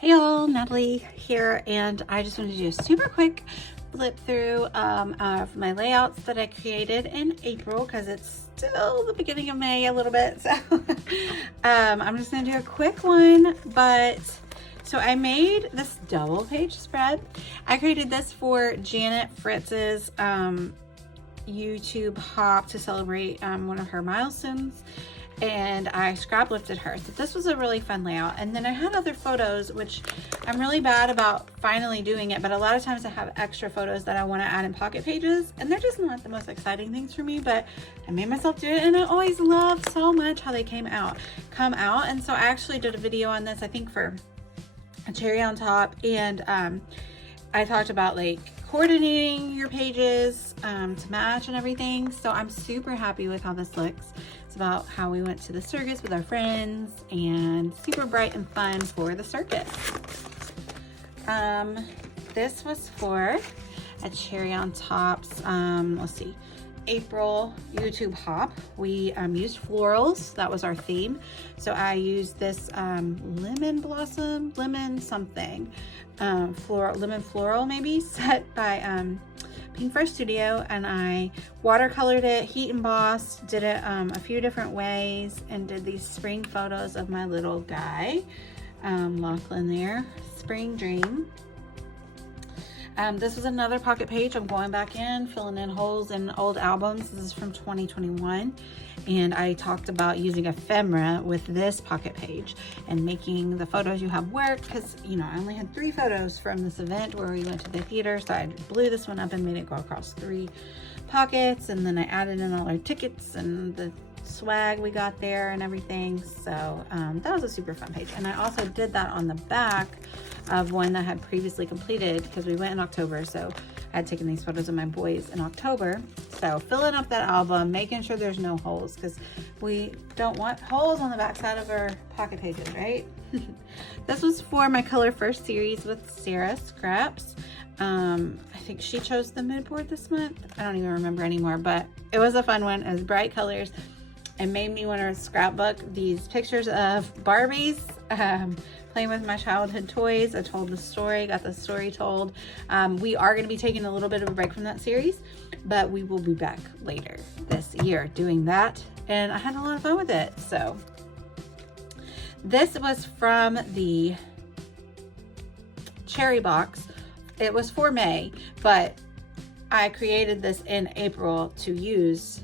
Hey all, Natalie here, and I just wanted to do a super quick flip through of my layouts that I created in April because it's still the beginning of May a little bit. So I'm just gonna do a quick one, so I made this double page spread. I created this for Janet Fritz's YouTube hop to celebrate one of her milestones. And I scrap lifted her. So this was a really fun layout. And then I had other photos, which I'm really bad about finally doing it, but a lot of times I have extra photos that I want to add in pocket pages, and they're just not the most exciting things for me, but I made myself do it, and I always love so much how they come out. And so I actually did a video on this, I think for a cherry on top, and I talked about like coordinating your pages to match and everything. So I'm super happy with how this looks. It's about how we went to the circus with our friends and super bright and fun for the circus. This was for a cherry on tops, let's see, April YouTube hop. We used florals, that was our theme. So I used this lemon blossom, lemon something, lemon floral maybe, set by Pink First Studio, and I watercolored it, heat embossed, did it a few different ways, and did these spring photos of my little guy, Lachlan there, Spring Dream. This was another pocket page. I'm going back in, filling in holes in old albums. This is from 2021. And I talked about using ephemera with this pocket page and making the photos you have work, because, you know, I only had 3 photos from this event where we went to the theater. So I blew this one up and made it go across 3 pockets. And then I added in all our tickets and the swag we got there and everything. So that was a super fun page. And I also did that on the back of one that I had previously completed because we went in October. So I had taken these photos of my boys in October. So filling up that album, making sure there's no holes, because we don't want holes on the back side of our pocket pages, right? This was for my Color First series with Sarah Scraps. I think she chose the mood board this month. I don't even remember anymore, but it was a fun one. It was bright colors. It made me want to scrapbook these pictures of Barbies, playing with my childhood toys. I told the story, got the story told. We are going to be taking a little bit of a break from that series, but we will be back later this year doing that. And I had a lot of fun with it. So this was from the cherry box. It was for May, but I created this in April to use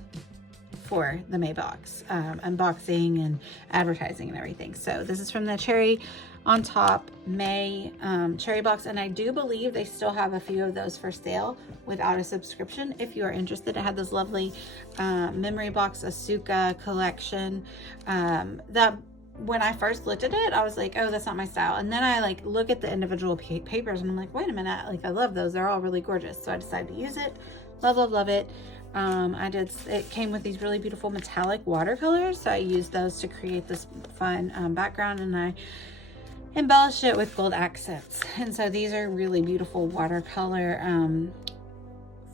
for the May box, unboxing and advertising and everything. So this is from the cherry on top May cherry box, and I do believe they still have a few of those for sale without a subscription if you are interested. I had this lovely memory box Asuka collection that when I first looked at it, I was like, oh, that's not my style. And then I like look at the individual papers and I'm like, wait a minute, like I love those, they're all really gorgeous. So I decided to use it. Love it. It came with these really beautiful metallic watercolors, so I used those to create this fun background, and I embellished it with gold accents. And so these are really beautiful watercolor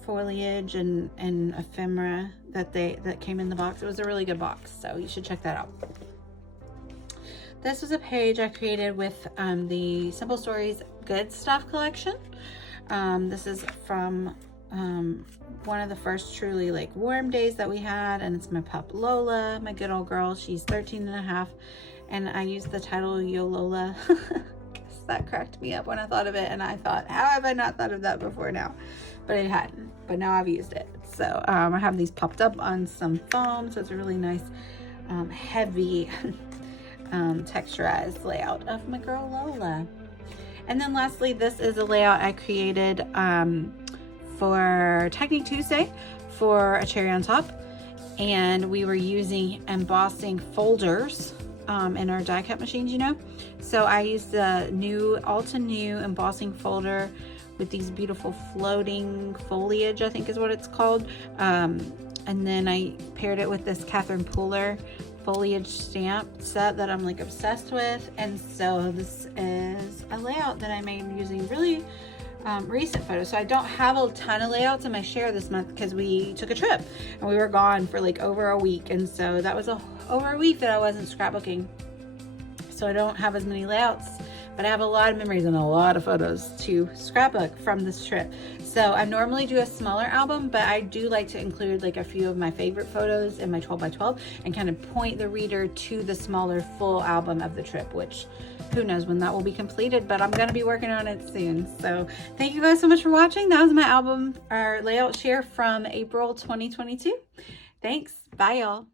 foliage and ephemera that came in the box. It was a really good box, so you should check that out. This was a page I created with the Simple Stories Good Stuff collection. This is from one of the first truly like warm days that we had, and it's my pup Lola, my good old girl. She's 13 and a half, and I used the title Yo Lola. Guess that cracked me up when I thought of it, and I thought, how have I not thought of that before now? But it hadn't, but now I've used it. So I have these popped up on some foam, so it's a really nice heavy texturized layout of my girl Lola. And then lastly, this is a layout I created for Technique Tuesday for a cherry on top, and we were using embossing folders in our die cut machines, you know. So I used the new Alta New embossing folder with these beautiful floating foliage, I think is what it's called, and then I paired it with this Catherine Pooler foliage stamp set that I'm like obsessed with. And so this is a layout that I made using really recent photos. So I don't have a ton of layouts in my share this month because we took a trip and we were gone for like over a week, and so that was over a week that I wasn't scrapbooking, so I don't have as many layouts but I have a lot of memories and a lot of photos to scrapbook from this trip. So I normally do a smaller album, but I do like to include like a few of my favorite photos in my 12 by 12 and kind of point the reader to the smaller full album of the trip, which who knows when that will be completed, but I'm going to be working on it soon. So thank you guys so much for watching. That was my album or layout share from April 2022. Thanks. Bye, y'all.